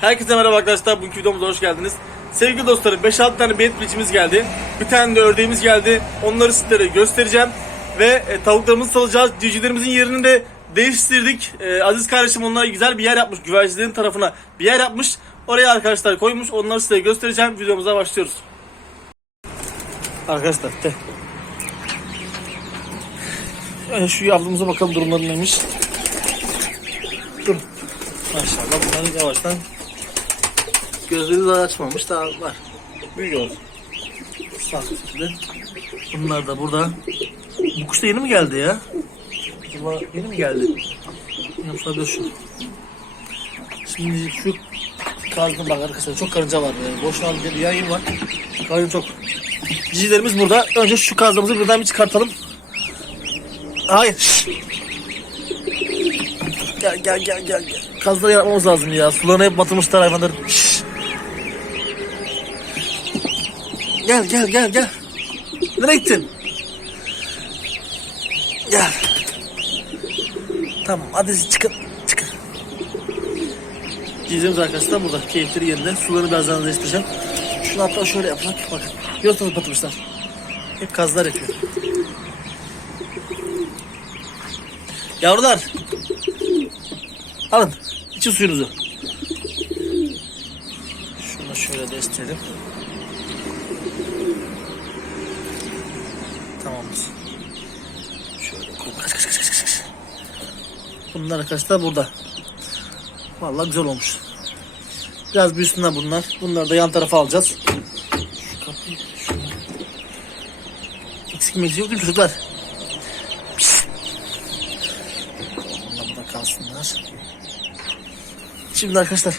Herkese merhaba arkadaşlar. Bugünkü videomuza hoş geldiniz. Sevgili dostlarım 5-6 tane bait bridge'imiz geldi. Bir tane de ördeğimiz geldi. Onları sizlere göstereceğim. Ve e, tavuklarımızı salacağız. Civcivlerimizin yerini de değiştirdik. E, Aziz kardeşim onlara güzel bir yer yapmış. Güvercilerin tarafına bir yer yapmış. Oraya arkadaşlar koymuş. Onları size göstereceğim. Videomuza başlıyoruz. Arkadaşlar de. Şöyle şu yavrumuza bakalım durumları neymiş. Dur. Maşallah bunların yavaştan gözleri daha açmamış daha var. Büyüyor. Bak şimdi. Bunlar da burada. Bu kuş da yeni mi geldi ya? Acaba yeni mi geldi? Yoksa dur şu. Şimdi şu kazdım bak arkadaşlar çok karınca var yani. Boş var bir yayın var. Karınca çok. Cicilerimiz burada. Önce şu kazdığımızı buradan bir çıkartalım. Hayır. Gel gel gel gel. gel. Kazları yapmamız lazım ya. Sularını hep batırmışlar hayvanların. Gel gel gel gel. Nereye gittin? Gel. Tamam hadi çıkın. Çıkın. Cizimiz arkadaşlar burada. Keyifleri yerinde. Sularını birazdan değiştireceğim. Şunu hatta şöyle yapmak. Bakın. Görüyorsunuz batırmışlar. Hep kazlar yapıyor. Yavrular. Alın. için suyunuzu. Şunu şöyle desteyelim. Tamamdır. Şöyle koy. Kaç kaç kaç kaç. Bunlar arkadaşlar burada. Vallahi güzel olmuş. Biraz büyüsünler bunlar. Bunları da yan tarafa alacağız. Şu kapıyı şöyle. Eksik meksik yok değil mi çocuklar? Şimdi arkadaşlar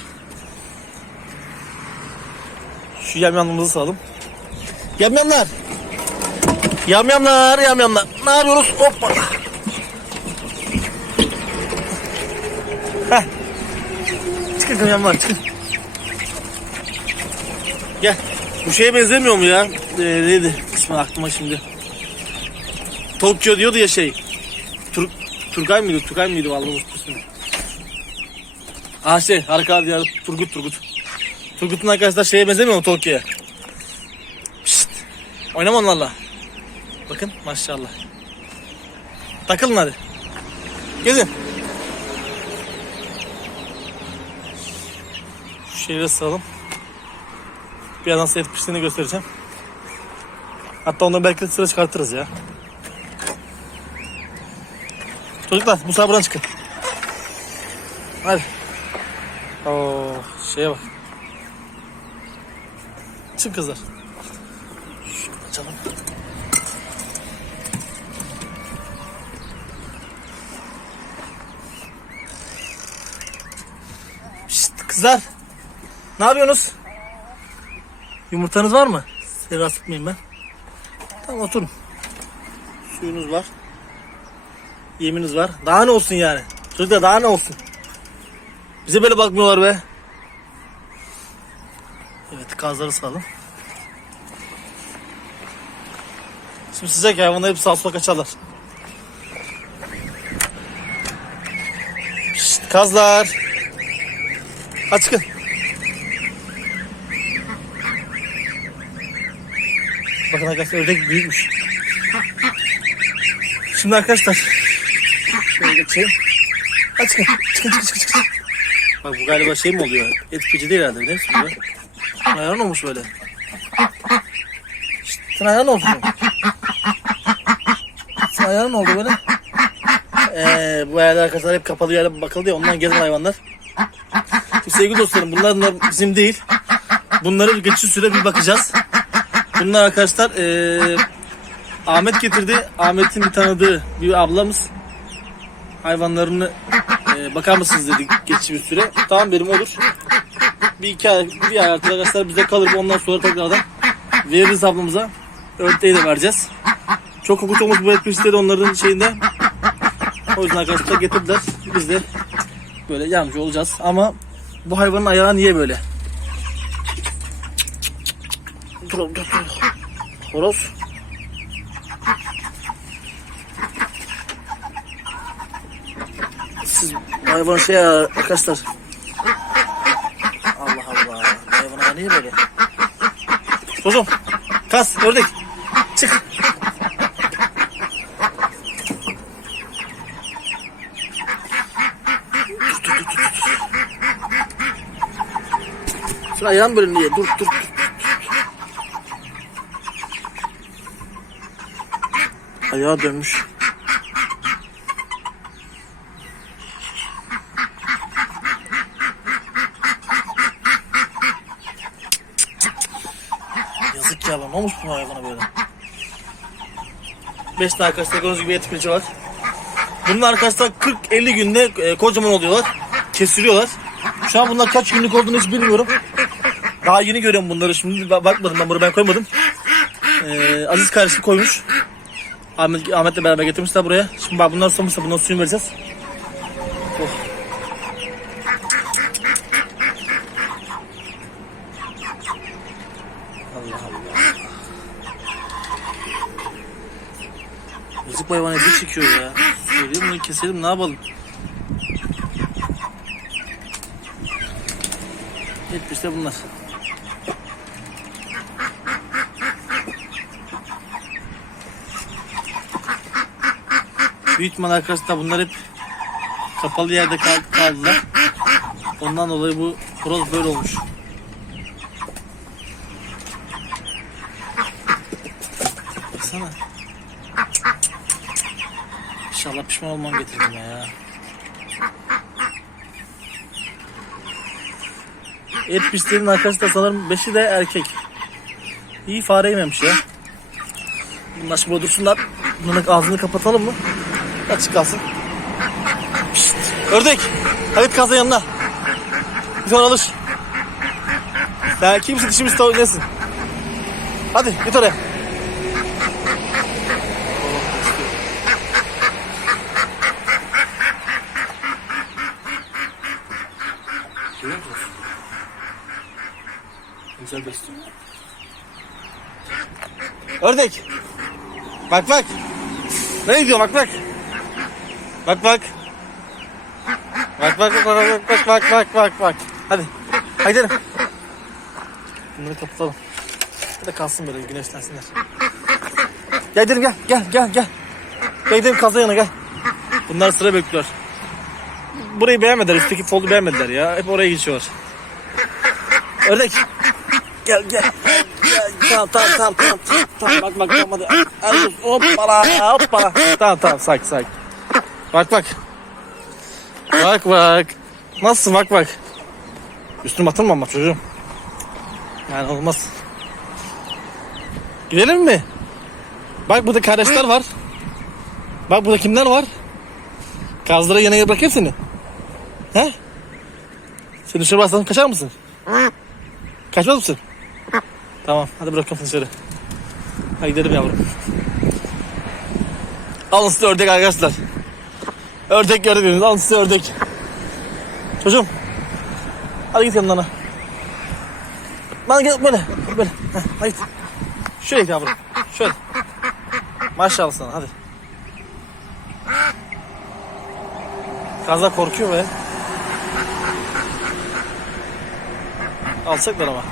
şu yamyamlığımızı salalım. Yamyamlar. Yamyamlar, yamyamlar. Ne yapıyoruz? Hoppa. Heh. Çıkın yamyamlar çıkın. Gel. Bu şeye benzemiyor mu ya? Ee, neydi? İsmi aklıma şimdi. Tokyo diyordu ya şey. Tur Turgay mıydı? Turgay mıydı? Vallahi unuttum ismini. Aa şey harika diyarı Turgut Turgut. Turgut'un arkadaşlar şeye benzemiyor mu Tokyo'ya? Oynama onlarla. Bakın maşallah. Takılın hadi. Gezin. Şu şeyleri ısıralım. Birazdan size et piştiğini göstereceğim. Hatta onları belki sıra çıkartırız ya. Çocuklar bu buradan çıkın. Hadi. Oo, şeye bak. Çık kızlar. Açalım. Şşt, kızlar. Ne yapıyorsunuz? Yumurtanız var mı? Size rahatsız etmeyeyim ben. Tamam oturun. Suyunuz var. Yeminiz var. Daha ne olsun yani? Çocuklar daha ne olsun? Bize böyle bakmıyorlar be. Evet kazları sağlam. Şimdi sıcak ya hayvanlar hep sağa sola kaçarlar. Şşt, kazlar. Hadi çıkın. Bakın arkadaşlar ördek büyükmüş. Şimdi arkadaşlar şöyle geçelim. Hadi çıkın. Çıkın çıkın çıkın çıkın. Bak bu galiba şey mi oluyor? Et pici değil herhalde. Ne bu? Ayağın olmuş böyle. Şşt, ayağın oldu ayağın oldu böyle. Ee, bu ayarlar arkadaşlar hep kapalı yerle bakıldı ya ondan gezen hayvanlar. Şimdi sevgili dostlarım bunlar da bizim değil. Bunları bir geçici süre bir bakacağız. Bunlar arkadaşlar ee, Ahmet getirdi. Ahmet'in bir tanıdığı bir ablamız hayvanlarını ee, bakar mısınız dedik geçici bir süre. Tamam benim olur. Bir iki ay, bir ay artık arkadaşlar bize kalır. Ondan sonra tekrardan veririz ablamıza. Örteği de vereceğiz. Çok kokut olmuş bu etmişleri onların şeyinde. O yüzden arkadaşlar getirdiler. Biz de böyle yardımcı olacağız. Ama bu hayvanın ayağı niye böyle? Dur dur dur. Horoz. Siz hayvan şey ya arkadaşlar. Niye böyle? Çocuğum. Kas. Ördek. Sen ayağın böyle niye? Dur dur dur. Ayağı dönmüş. Yazık ya lan. Ne olmuş bu hayvana böyle? 5 tane arkadaşlar gördüğünüz gibi et var. Bunlar arkadaşlar 40-50 günde e, kocaman oluyorlar. Kesiliyorlar. Şu an bunlar kaç günlük olduğunu hiç bilmiyorum. Daha yeni görüyorum bunları şimdi. Ba- Bakmadım ben bunu ben koymadım. Ee, Aziz kardeşim koymuş. Ahmet, Ahmet'le beraber getirmişler buraya. Şimdi bak bunlar soğumuşsa bundan suyunu vereceğiz. Oh. Yazık hayvan eziyet çekiyor ya. Söyleyeyim bunu keselim ne yapalım. Evet işte bunlar. Büyük ihtimal arkadaşlar bunlar hep kapalı yerde kal- kaldılar. Ondan dolayı bu horoz böyle olmuş. Baksana. İnşallah pişman olmam getirdim ya. Et piştiğinin arkadaşlar sanırım beşi de erkek. İyi fare yememiş ya. Bunlar şimdi dursunlar. Bunların ağzını kapatalım mı? Açık kalsın. Pişt. Ördek. Hadi kazan yanına. Bir tane alış. Sen kimsin dişimiz tavuk nesin? Hadi git oraya. Güzel besliyor. Ördek. Bak bak. Ne gidiyor bak bak. Bak bak. Bak bak bak bak bak bak bak bak bak. Hadi. Hadi gidelim. Bunları kapatalım. Bir de kalsın böyle güneşlensinler. Gel gidelim gel gel gel gel. Gel gidelim kazan yana gel. Bunlar sıra bekliyor. Burayı beğenmediler. Üstteki foldu beğenmediler ya. Hep oraya geçiyorlar. Ördek. Gel gel. Gel, Tamam tamam tamam tamam. tamam. Bak bak tamam hadi. Hadi hoppala hoppala. Tamam tamam sakin sakin. Bak bak. Bak bak. Nasılsın bak bak. Üstüme atılma ama çocuğum. Yani olmaz. Gidelim mi? Bak burada kardeşler var. Bak burada kimler var? Kazlara yine bırakayım seni. He? Seni dışarı bassam kaçar mısın? Kaçmaz mısın? Tamam hadi bırakıyorum seni dışarı. Hadi gidelim yavrum. Alın size ördek arkadaşlar. Ördek gördünüz. Alın size ördek. Çocuğum. Hadi git yanlarına. Bana gel böyle. Böyle. Heh, hadi git. Şöyle git yavrum. Şöyle. Maşallah sana hadi. Kaza korkuyor be. Alacaklar ama.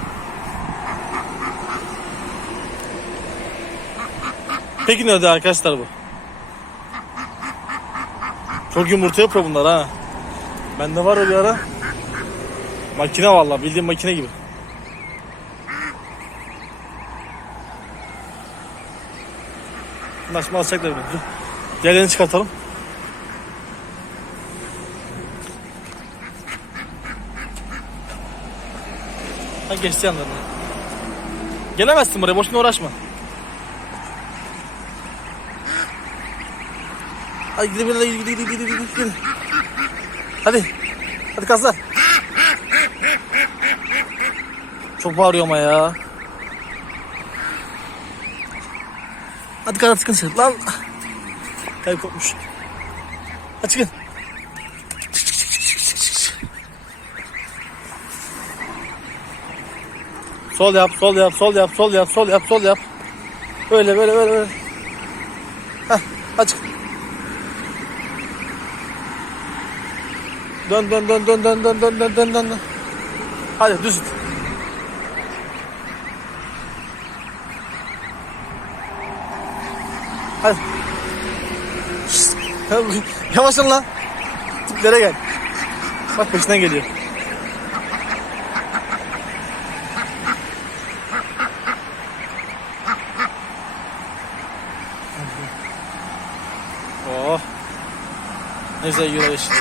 Peki nerede arkadaşlar bu? Çok yumurta yapıyor bunlar ha. Bende var bir ara. Makine vallahi bildiğin makine gibi. Şimdi alacaklar. Dur. Diğerlerini çıkartalım. Ha geçti yanlarına. Gelemezsin buraya boşuna uğraşma. Hadi gidelim gidelim gidelim gidelim gidelim. gidelim. Hadi. Hadi kazlar. Çok bağırıyor ama ya. Hadi kanat çıkın dışarı. Lan. Kayıp kopmuş. Hadi çıkın. Sol yap, sol yap, sol yap, sol yap, sol yap, sol yap. Böyle böyle böyle böyle. Heh, Dön dön dön dön dön dön dön dön dön dön. Hadi düz. Hadi. Yavaşın lan. Tiplere gel. Bak peşinden geliyor. Oh. Ne güzel yürüyor işte.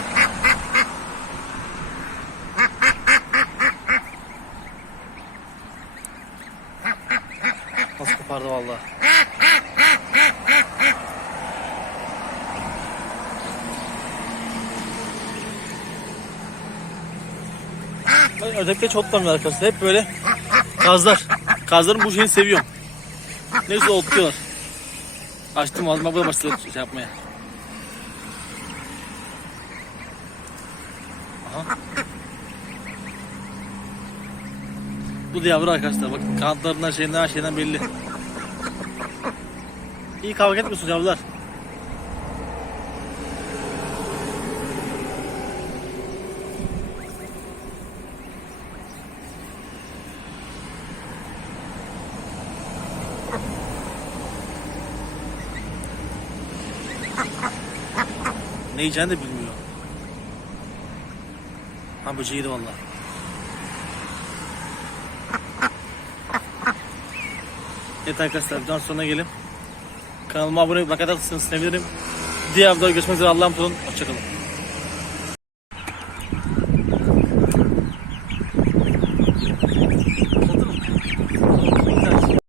Vallahi. Ben özellikle çok otlamıyor arkadaşlar. Hep böyle kazlar. Kazların bu şeyini seviyorum. Neyse otluyorlar. Açtım ağzıma burada başladı şey yapmaya. Aha. Bu da yavru arkadaşlar. Bakın kanatlarından şeyinden her şeyden belli. İyi kavga etmiyorsunuz yavrular. Ne yiyeceğini de bilmiyor. Ha böceği de valla. Evet arkadaşlar videonun sonuna gelin. Kanalıma abone olmayı, like atarsanız sevinirim. Diğer videoda görüşmek üzere. Allah'a emanet olun. Hoşçakalın.